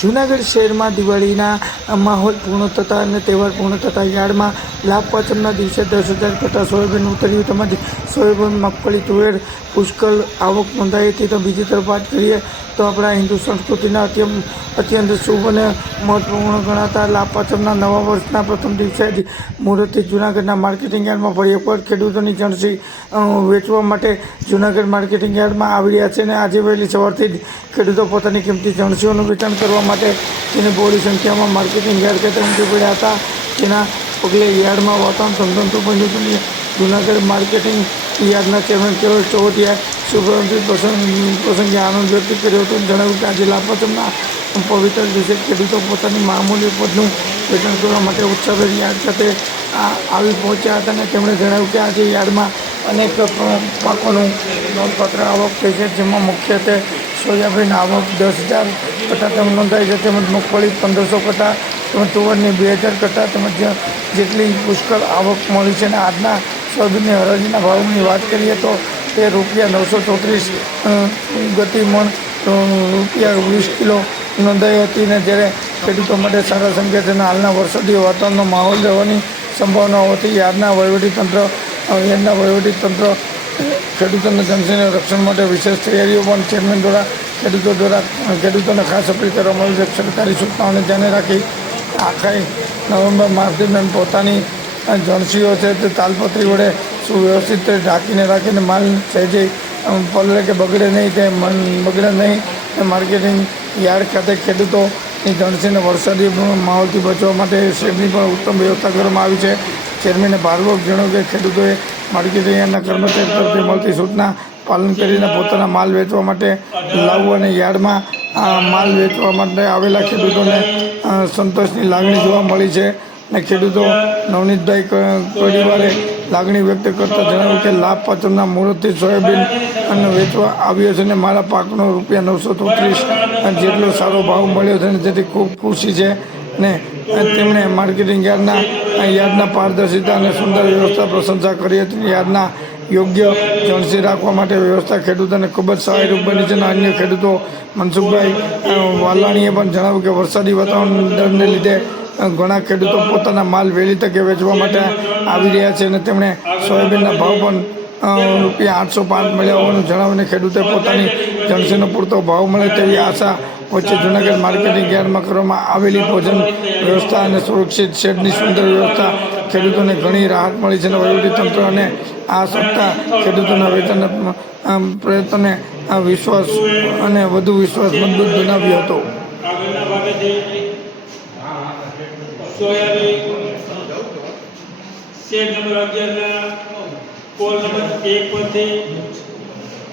જૂનાગઢ શહેરમાં દિવાળીના માહોલ પૂર્ણ થતાં અને તહેવાર પૂર્ણ થતાં યાર્ડમાં લાભ પાંચમના દિવસે 10,000 કટ્ટા સોયાબીન ઉતર્યું. તેમાંથી સોયાબીન, મગફળી, તુવેર પુષ્કળ આવક નોંધાઈ હતી. તો બીજી તરફ વાત કરીએ તો આપણા હિન્દુ સંસ્કૃતિના અત્યંત શુભ અને મહત્વપૂર્ણ ગણાતા લાભ પાંચમના નવા વર્ષના પ્રથમ દિવસે જ મુહૂર્તથી જૂનાગઢના માર્કેટિંગ યાર્ડમાં ફરી એકવાર ખેડૂતોની જણસી વેચવા માટે જૂનાગઢ માર્કેટિંગ યાર્ડમાં આવી રહ્યા છે. અને આજે વહેલી સવારથી જ ખેડૂતો પોતાની કિંમતી જણસીઓનું વેચાણ કરવા માટે તેની બહોળી સંખ્યામાં માર્કેટિંગ યાર્ડ ખાતે ઉમટી પડ્યા હતા. જેના પગલે યાર્ડમાં વાતાવરણ ધમધમતું બન્યું હતું. જૂનાગઢ માર્કેટિંગ યાર્ડના ચેરમેન કેવલ ચોવટિયા શુભ પ્રસંગે આનંદ વ્યક્ત કર્યો હતો. જણાવ્યું કે આજે લાભ પાંચમના પવિત્ર દિવસે ખેડૂતો પોતાની મામૂલી ઉપજનું વેચાણ કરવા માટે ઉત્સાહભેર યાર્ડ ખાતે આવી પહોંચ્યા હતા. અને તેમણે જણાવ્યું કે આજે યાર્ડમાં અનેક પાકોનું નોંધપાત્ર આવક થઈ છે, જેમાં મુખ્યત્વે સોયાબીન આવક 10,000 કટ્ટા તેમજ નોંધાઈ છે, તેમજ મગફળી 1,500 કટ્ટા, તેમજ તુવરની 2,000 કટ્ટા તેમજ જેટલી પુષ્કળ આવક મળી છે. અને આજના સોયાબીનની હરાજીના ભાવની વાત કરીએ તો તે ₹934 ગતિમણ ₹20 કિલો નોંધાઈ હતી. ને જ્યારે ખેડૂતો માટે સારા સંકેત અને હાલના વરસાદી વાતાવરણનો માહોલ રહેવાની સંભાવના હોવાથી યાર્ડના વહીવટીતંત્ર ખેડૂતોના જણસીના રક્ષણ માટે વિશેષ તૈયારીઓ પણ ચેરમેન દ્વારા ખેડૂતોને ખાસ અપીલ કરવામાં આવી છે. સરકારી સૂચનાઓને ધ્યાને રાખી આખા નવેમ્બર માસ દરમિયાન પોતાની જણસીઓ છે તે તાલપત્રી વડે સુવ્યવસ્થિત ઢાંકીને રાખીને માલ સહેજે પલળે કે બગડે નહીં. માર્કેટિંગ યાર્ડ ખાતે ખેડૂતોની જણસીને વરસાદી માહોલથી બચવા માટે શેડની પણ ઉત્તમ વ્યવસ્થા કરવામાં આવી છે. ચેરમેને ભારપૂર્વક જણાવ્યું કે ખેડૂતોએ માર્કેટિંગ યાર્ડના કર્મચારી તરફથી મળતી સૂચના પાલન કરીને પોતાના માલ વેચવા માટે લાવવું અને યાર્ડમાં માલ વેચવા માટે આવેલા ખેડૂતોને સંતોષની લાગણી જોવા મળી છે. અને ખેડૂતો નવનીતભાઈ કોડીવારે લાગણી વ્યક્ત કરતાં જણાવ્યું કે લાભ પાંચમના મુહૂર્તથી સોયાબીન અને વેચવા આવ્યો છે અને મારા પાકનો ₹934 જેટલો સારો ભાવ મળ્યો છે અને જેથી ખૂબ ખુશી છે. અને તેમણે માર્કેટિંગ યાર્ડના પારદર્શિતા અને સુંદર વ્યવસ્થા પ્રશંસા કરી હતી. યાર્ડના યોગ્ય જણસી રાખવા માટે વ્યવસ્થા ખેડૂતોને ખૂબ જ સહાયરૂપ બની છે. અને અન્ય ખેડૂતો મનસુખભાઈ વાલાણીએ પણ જણાવ્યું કે વરસાદી વાતાવરણને લીધે ઘણા ખેડૂતો પોતાના માલ વહેલી તકે વેચવા માટે આવી રહ્યા છે. અને તેમણે સોયાબીનના ભાવ પણ ₹805 મળ્યા હોવાનું જણાવીને ખેડૂતે પોતાની જણસીનો પૂરતો ભાવ મળે તેવી આશા વચ્ચે જૂનાગઢ માર્કેટિંગ યાર્ડમાં કરવામાં આવેલી ભોજન વ્યવસ્થા અને સુરક્ષિત શેડની સુંદર વ્યવસ્થા ખેડૂતોને ઘણી રાહત મળી છે. અને વહીવટીતંત્ર અને આ સપ્તાહ ખેડૂતોના વેચાણના પ્રયત્નોને વિશ્વાસ અને વધુ વિશ્વાસ મજબૂત બનાવ્યો હતો. શેડ નંબર 11ના પોલ નંબર 1 પરથી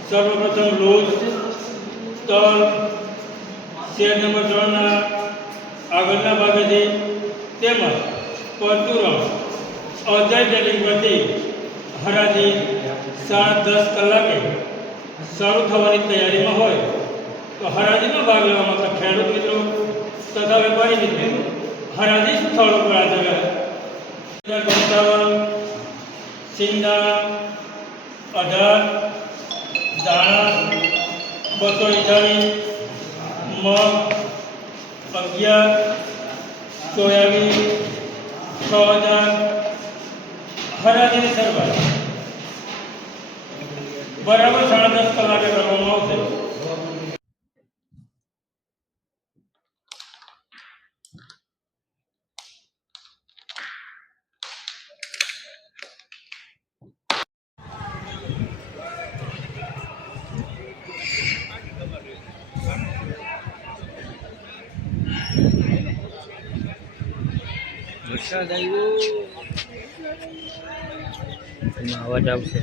સર્વપ્રથમ લોજ તલ શેડ નંબર 3ના આગળના ભાગેથી તેમજ પરચુરમ અજય ડેલિંગ પરથી હરાજી 10:30 કલાકે શરૂ થવાની તૈયારીમાં હોય તો હરાજીમાં ભાગ લેવા માંગતા ખેડૂત મિત્રો તથા વેપારી મિત્રો હરાજી સ્થળો પર હાજર રહે. 55 સિંગદાણા 18 દાણા 241 મગ 11 સોયાબીન 6000 હરાજીની શરૂઆત બરાબર 10:30 કલાકે કરવામાં આવશે. વરસાદ આવ્યો એમાં અવાજ આવશે.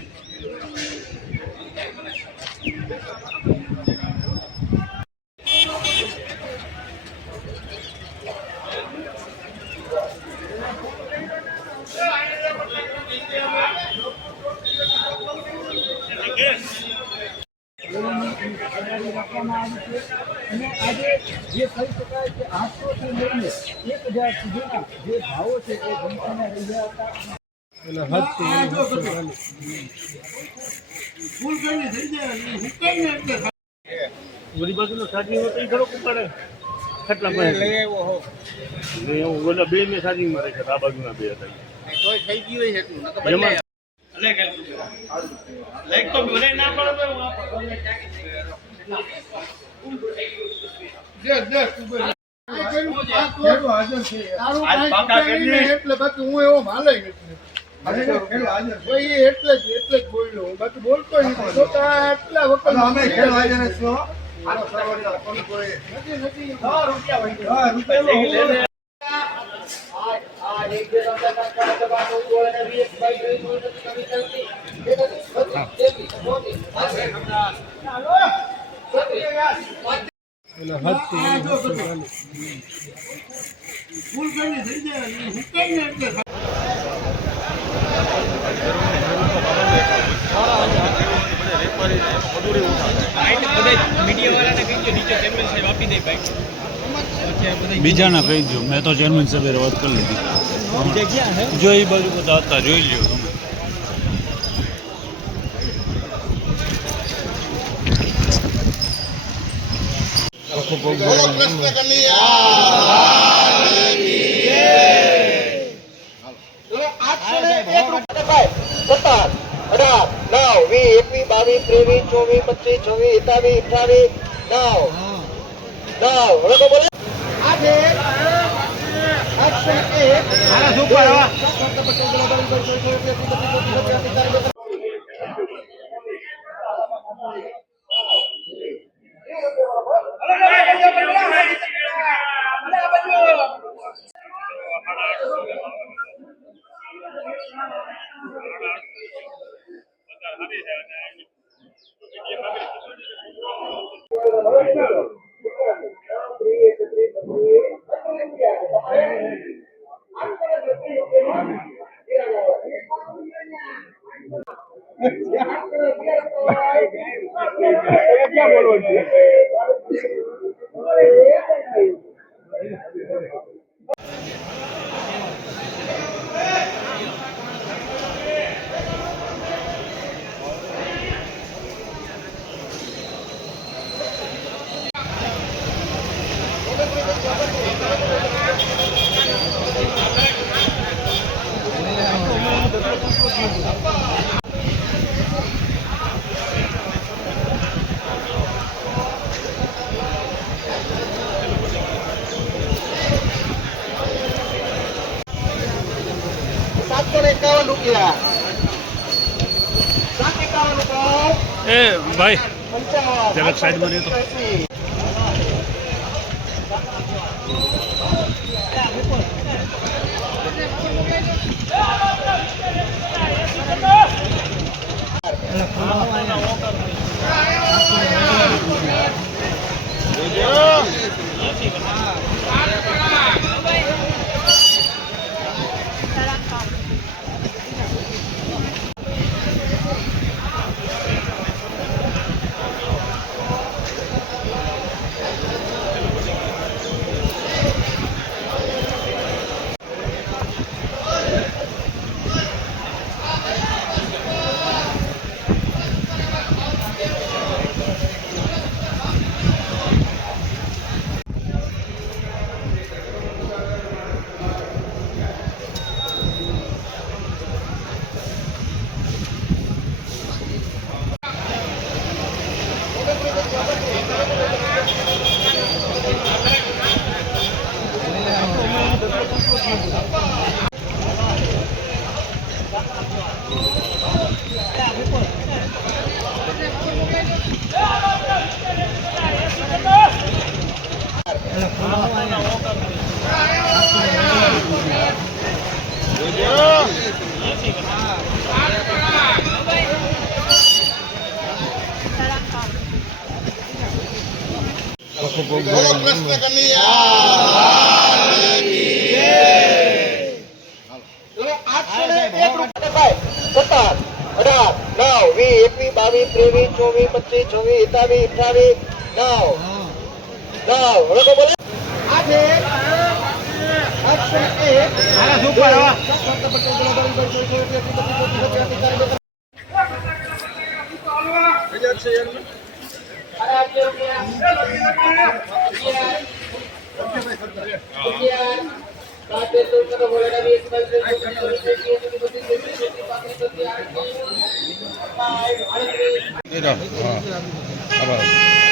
રાખવામાં આવી છે. અને આજે જે કહી શકાય કે 800 થી લઈને 1000 સુધીના જે ભાવો છે એ જનતાને રહ્યા હતા. બધી બાજુનો સાચી હોય તો ખરો પડે. કેટલા પાસે હું બોલો બે મેં ચાર્જિંગમાં રહે છે આ બાજુના બે હતા થઈ ગયું હોય એટલું નકર બદલાય. લાઈક તો મને ના પડે એટલે બાકી હું એવો માલે એટલે જ બોલ્યો બાકી બોલતો એટલા વખત અમે ખેલ હાજર છો બીજાને કહી દો મેં તો ચેરમેન સાહેબ વાત કરી લીધી જો એ બાજુ બધા હતા જોઈ લ્યો તમે એ ભાઈ જરાક સાઈડમાં રહ્યો તો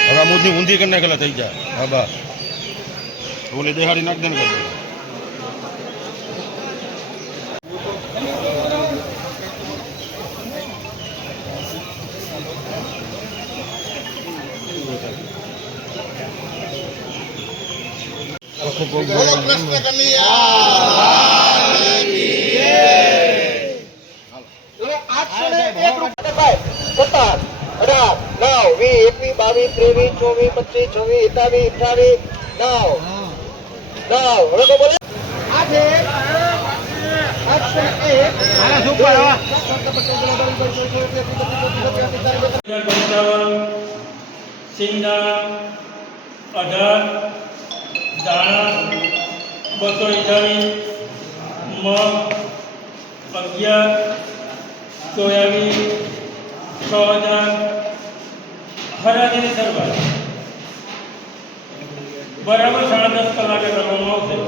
હવે મુદની ઊંધી કરી નાખેલા થઈ ગયા. હા બા ઓલે દેહાડી નાખ દે ને કરી સિંગદાણા 18 દાણા 228 મગ 11 સોયાબીન 6000 હરાજીની શરૂઆત બરાબર 10:30 કલાકે કરવામાં આવશે.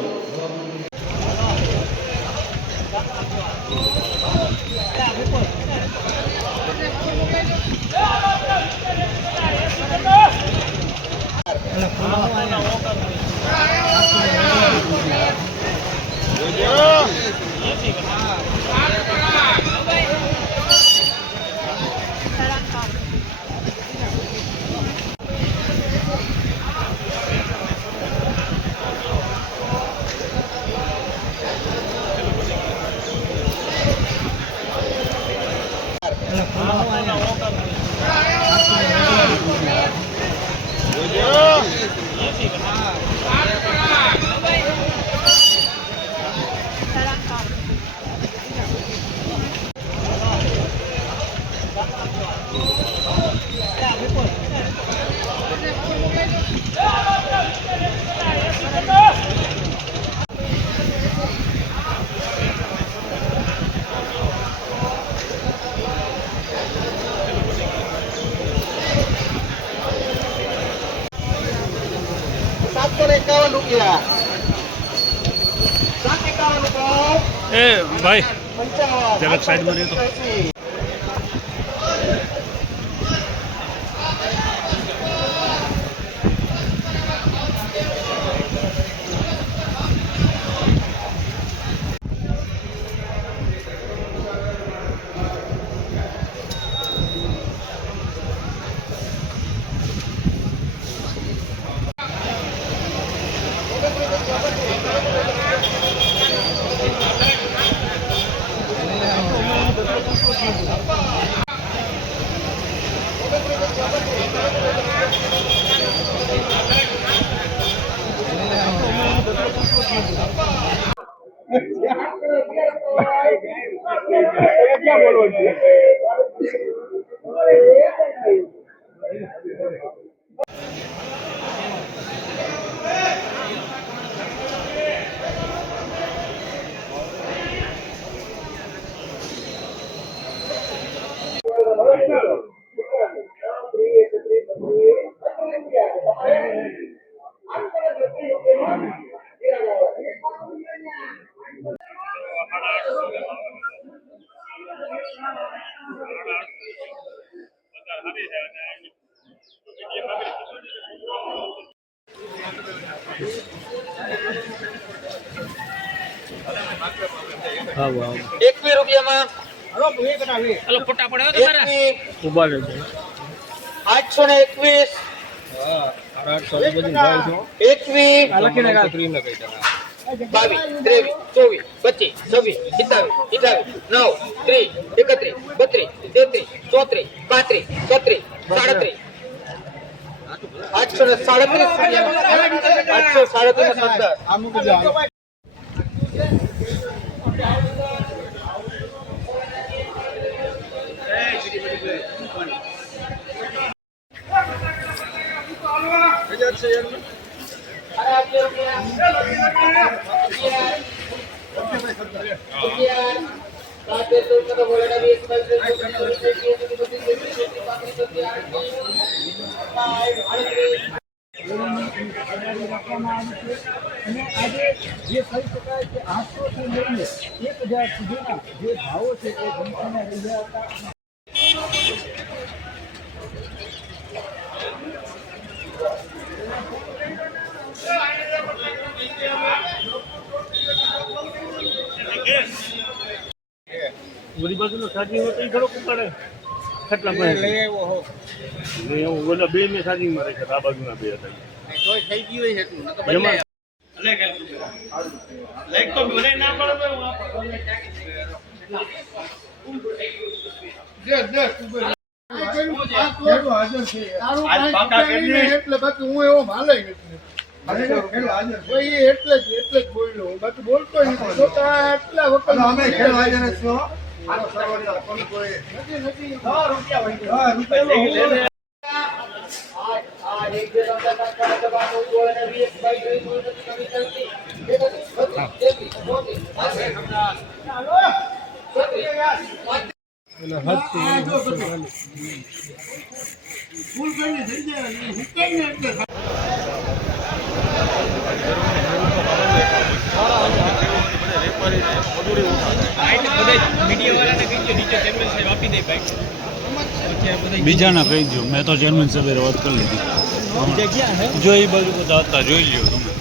એ ભાઈ જરાક સાઈડમાં રહી તો ₹21 હલો ફોટા પડ્યો તમારા ઉભા રહેજો 821 ₹21 એની તૈયારી રાખવામાં આવી છે અને આજે જે કહી શકાય કે 800થી લઈને 1000 સુધીના જે ભાવો છે એ જનતાને રહ્યા હતા. ઓલી બાજુનો ચાર્જિંગ હોય તો ઈ થોડોક ઉપાડે કેટલા પાસે લઈ આવ્યો હો ને હું ઓલા બે ને ચાર્જિંગમાં રહે છે આ બાજુના બે હતા તોય થઈ ગયું હોય એટલું નકર બદલાય લાઈક તો મને ના પડે એટલે બાકી હું એવો માલે એટલે જ બોલ્યો બાકી બોલતો એટલા વખત અમે ખેલ હાજર છો બીજાના કહી દો મેં તો ચેરમેન સાહેબે વાત કરી લીધી જો એ બાજુ બધા હતા જોઈ લ્યો તમે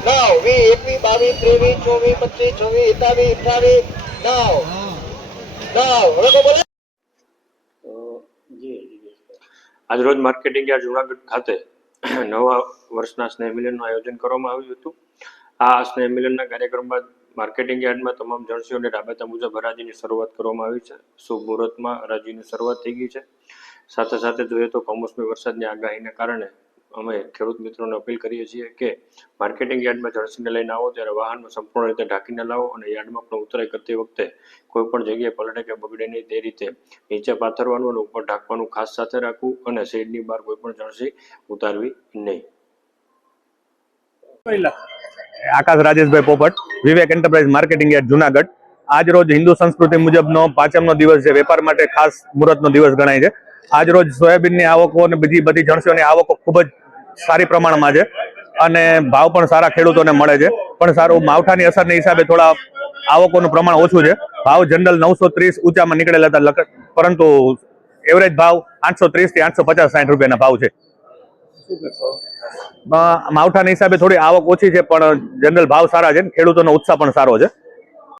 Now, we 21, 22, 23, 24, 25, 26, 27, 28, આજરોજ માર્કેટિંગ યાર્ડ જુનાગઢ ખાતે નવા વર્ષના સ્નેહ મિલનનું આયોજન કરવામાં આવ્યું હતું. આ સ્નેહ મિલનના કાર્યક્રમ બાદ માર્કેટિંગ યાર્ડમાં તમામ જણસીઓને રાબેતા મુજબ હરાજીની શરૂઆત કરવામાં આવી છે. શુભ મુહૂર્તમાં હરાજીની શરૂઆત થઈ ગઈ છે. સાથે સાથે જોઈએ તો કમોસમી વરસાદની આગાહીને કારણે અમે ખેડૂત મિત્રોને અપીલ કરીએ છીએ કે માર્કેટિંગ યાર્ડમાં જણસીને લઈને આવો ત્યારે વાહનમાં સંપૂર્ણ રીતે ઢાંકીને લાવો અને યાર્ડમાં પણ ઉતરાઈ કરતી વખતે કોઈ પણ જગ્યાએ પલટે કે બગડે નહીં તે રીતે નીચે પાથરવાનું અને ઉપર ઢાંકવાનું ખાસ સાથે રાખવું અને શેડની બહાર કોઈ પણ જણસી ઉતારવી નહીં. આકાશ રાજેશભાઈ પોપટ, વિવેક એન્ટરપ્રાઇઝ માર્કેટિંગ યાર્ડ જુનાગઢ. આજ રોજ હિન્દુ સંસ્કૃતિ મુજબનો પાંચમનો દિવસ છે, વેપાર માટે ખાસ મુહૂર્તનો દિવસ ગણાય છે. આજ રોજ સોયાબીનની આવકો અને બધી જણસીઓની આવકો ખૂબ જ સારી પ્રમાણમાં છે અને ભાવ પણ સારા ખેડૂતોને મળે છે. પણ સારું માવઠાની અસરની હિસાબે થોડા આવકોનું પ્રમાણ ઓછું છે. ભાવ જનરલ 930 ઊંચામાં નીકળેલા હતા, પરંતુ એવરેજ ભાવ 830 થી 850-60 રૂપિયાના ભાવ છે. માવઠાના હિસાબે થોડી આવક ઓછી છે, પણ જનરલ ભાવ સારા છે. ખેડૂતોનો ઉત્સાહ પણ સારો છે.